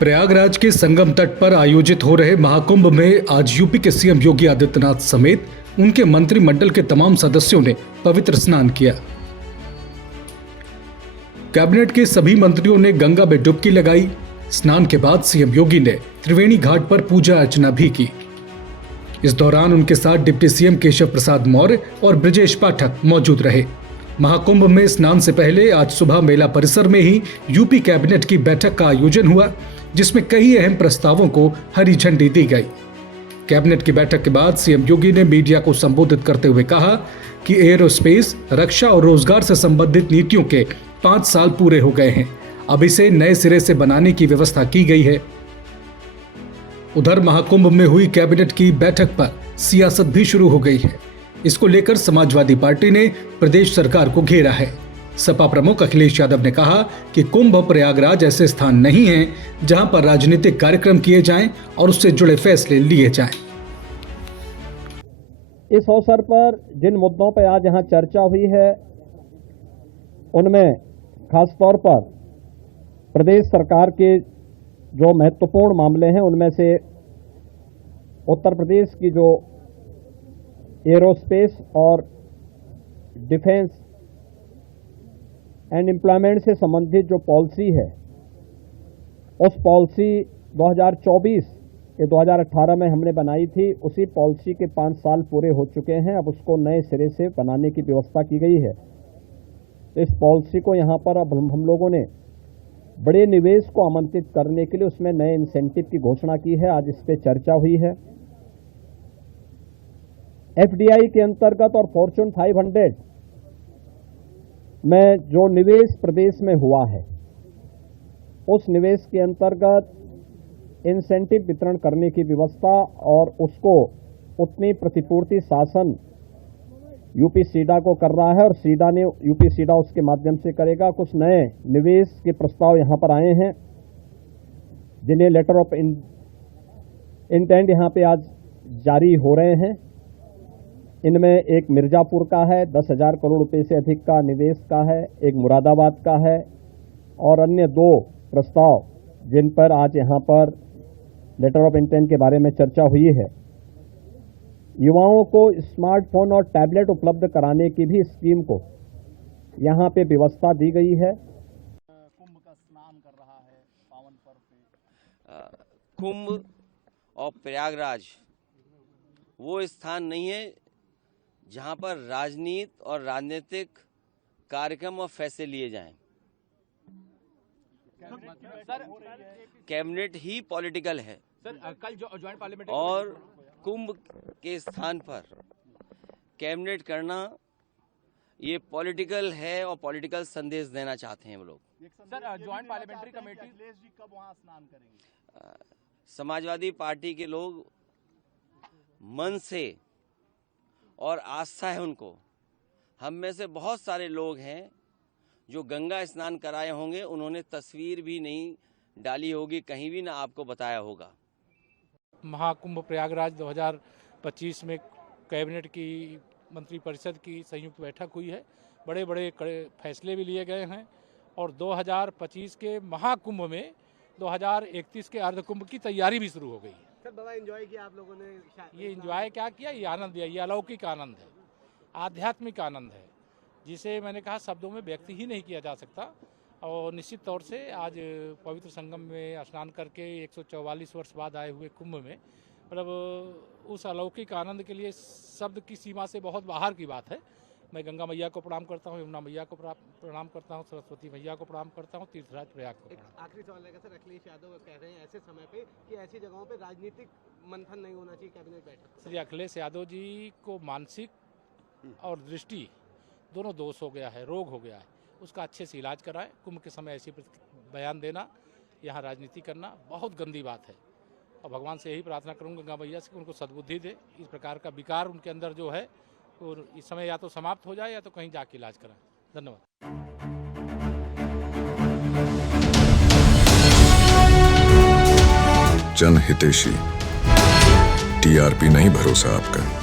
प्रयागराज के संगम तट पर आयोजित हो रहे महाकुंभ में आज यूपी के सीएम योगी आदित्यनाथ समेत उनके मंत्रिमंडल के तमाम सदस्यों ने पवित्र स्नान किया। कैबिनेट के सभी मंत्रियों ने गंगा में डुबकी लगाई। स्नान के बाद सीएम योगी ने त्रिवेणी घाट पर पूजा अर्चना भी की। इस दौरान उनके साथ डिप्टी सीएम केशव प्रसाद मौर्य और ब्रजेश पाठक मौजूद रहे। महाकुंभ में स्नान से पहले आज सुबह मेला परिसर में ही यूपी कैबिनेट की बैठक का आयोजन हुआ, जिसमें कई अहम प्रस्तावों को हरी झंडी दी गई। कैबिनेट की बैठक के बाद सीएम योगी ने मीडिया को संबोधित करते हुए कहा कि एयरोस्पेस, रक्षा और रोजगार से संबंधित नीतियों के 5 साल पूरे हो गए हैं। अब इसे नए सिरे से बनाने की व्यवस्था की गई है। उधर महाकुंभ में हुई कैबिनेट की बैठक पर सियासत भी शुरू हो गई है। इसको लेकर समाजवादी पार्टी ने प्रदेश सरकार को घेरा है। सपा प्रमुख अखिलेश यादव ने कहा कि कुंभ प्रयागराज ऐसे स्थान नहीं है जहां पर राजनीतिक कार्यक्रम किए जाएं और उससे जुड़े फैसले लिए जाएं। इस अवसर पर जिन मुद्दों पर आज यहां चर्चा हुई है, उनमें खासतौर पर प्रदेश सरकार के जो महत्वपूर्ण मामले हैं, उनमें से उत्तर प्रदेश की जो एरोस्पेस और डिफेंस एंड एम्प्लॉयमेंट से संबंधित जो पॉलिसी है, उस पॉलिसी 2024 ये 2018 में हमने बनाई थी, उसी पॉलिसी के 5 साल पूरे हो चुके हैं। अब उसको नए सिरे से बनाने की व्यवस्था की गई है। तो इस पॉलिसी को यहाँ पर अब हम लोगों ने बड़े निवेश को आमंत्रित करने के लिए उसमें नए इंसेंटिव की घोषणा की है। आज इस पर चर्चा हुई है। एफडीआई के अंतर्गत और फॉर्च्यून 500 में जो निवेश प्रदेश में हुआ है, उस निवेश के अंतर्गत इंसेंटिव वितरण करने की व्यवस्था और उसको उतनी प्रतिपूर्ति शासन यूपी सीडा को कर रहा है और सीडा ने यूपी सीडा उसके माध्यम से करेगा। कुछ नए निवेश के प्रस्ताव यहां पर आए हैं, जिन्हें लेटर ऑफ इंटेंट यहां पे आज जारी हो रहे हैं। इनमें एक मिर्जापुर का है, 10,000 करोड़ रुपए से अधिक का निवेश का है, एक मुरादाबाद का है और अन्य 2 प्रस्ताव जिन पर आज यहां पर लेटर ऑफ इंटेंट के बारे में चर्चा हुई है। युवाओं को स्मार्टफोन और टैबलेट उपलब्ध कराने की भी स्कीम को यहां पे व्यवस्था दी गई है। कुंभ का स्नान कर रहा है पावन पर्व पे। कुंभ और प्रयागराज वो स्थान नहीं है जहां पर राजनीति और राजनीतिक कार्यक्रम और फैसले लिए जाएं। कैबिनेट ही पॉलिटिकल है सर, कल ज्वाइंट पार्लियामेंट और कुंभ के स्थान पर कैबिनेट करना ये पॉलिटिकल है और पॉलिटिकल संदेश देना चाहते हैं वो लोग। सर, ज्वाइंट पार्लियामेंट्री कमेटी जी कब वहां स्नान करेंगे? समाजवादी पार्टी के लोग मन से और आस्था है उनको। हम में से बहुत सारे लोग हैं जो गंगा स्नान कराए होंगे, उन्होंने तस्वीर भी नहीं डाली होगी, कहीं भी ना आपको बताया होगा। महाकुंभ प्रयागराज 2025 में कैबिनेट की मंत्रिपरिषद की संयुक्त बैठक हुई है। बड़े बड़े फैसले भी लिए गए हैं और 2025 के महाकुंभ में 2031 के अर्धकुंभ की तैयारी भी शुरू हो गई है। सर, बड़ा एंजॉय किया आप लोगों ने? ये एंजॉय क्या किया, ये आनंद दिया। ये अलौकिक आनंद है, आध्यात्मिक आनंद है, जिसे मैंने कहा शब्दों में व्यक्त ही नहीं किया जा सकता। और निश्चित तौर से आज पवित्र संगम में स्नान करके 144 वर्ष बाद आए हुए कुंभ में मतलब उस अलौकिक आनंद के लिए शब्द की सीमा से बहुत बाहर की बात है। मैं गंगा मैया को प्रणाम करता हूँ, यमुना मैया को प्रणाम करता हूँ, सरस्वती मैया को प्रणाम करता हूँ, तीर्थराज प्रयाग को प्रणाम। आखिरी सवाल है सर, अखिलेश यादव कह रहे हैं ऐसे समय पे कि ऐसी जगहों पे राजनीतिक मंथन नहीं होना चाहिए कैबिनेट बैठक। श्री अखिलेश यादव जी को मानसिक और दृष्टि दोनों दोष हो गया है, रोग हो गया है, उसका अच्छे से इलाज कराएं। कुंभ के समय ऐसी बयान देना, यहाँ राजनीति करना बहुत गंदी बात है और भगवान से यही प्रार्थना करूँगा गंगा मैया से कि उनको सद्बुद्धि दे। इस प्रकार का विकार उनके अंदर जो है और इस समय या तो समाप्त हो जाए या तो कहीं जाके इलाज कराएं। धन्यवाद। जनहितैषी, टीआरपी नहीं भरोसा आपका।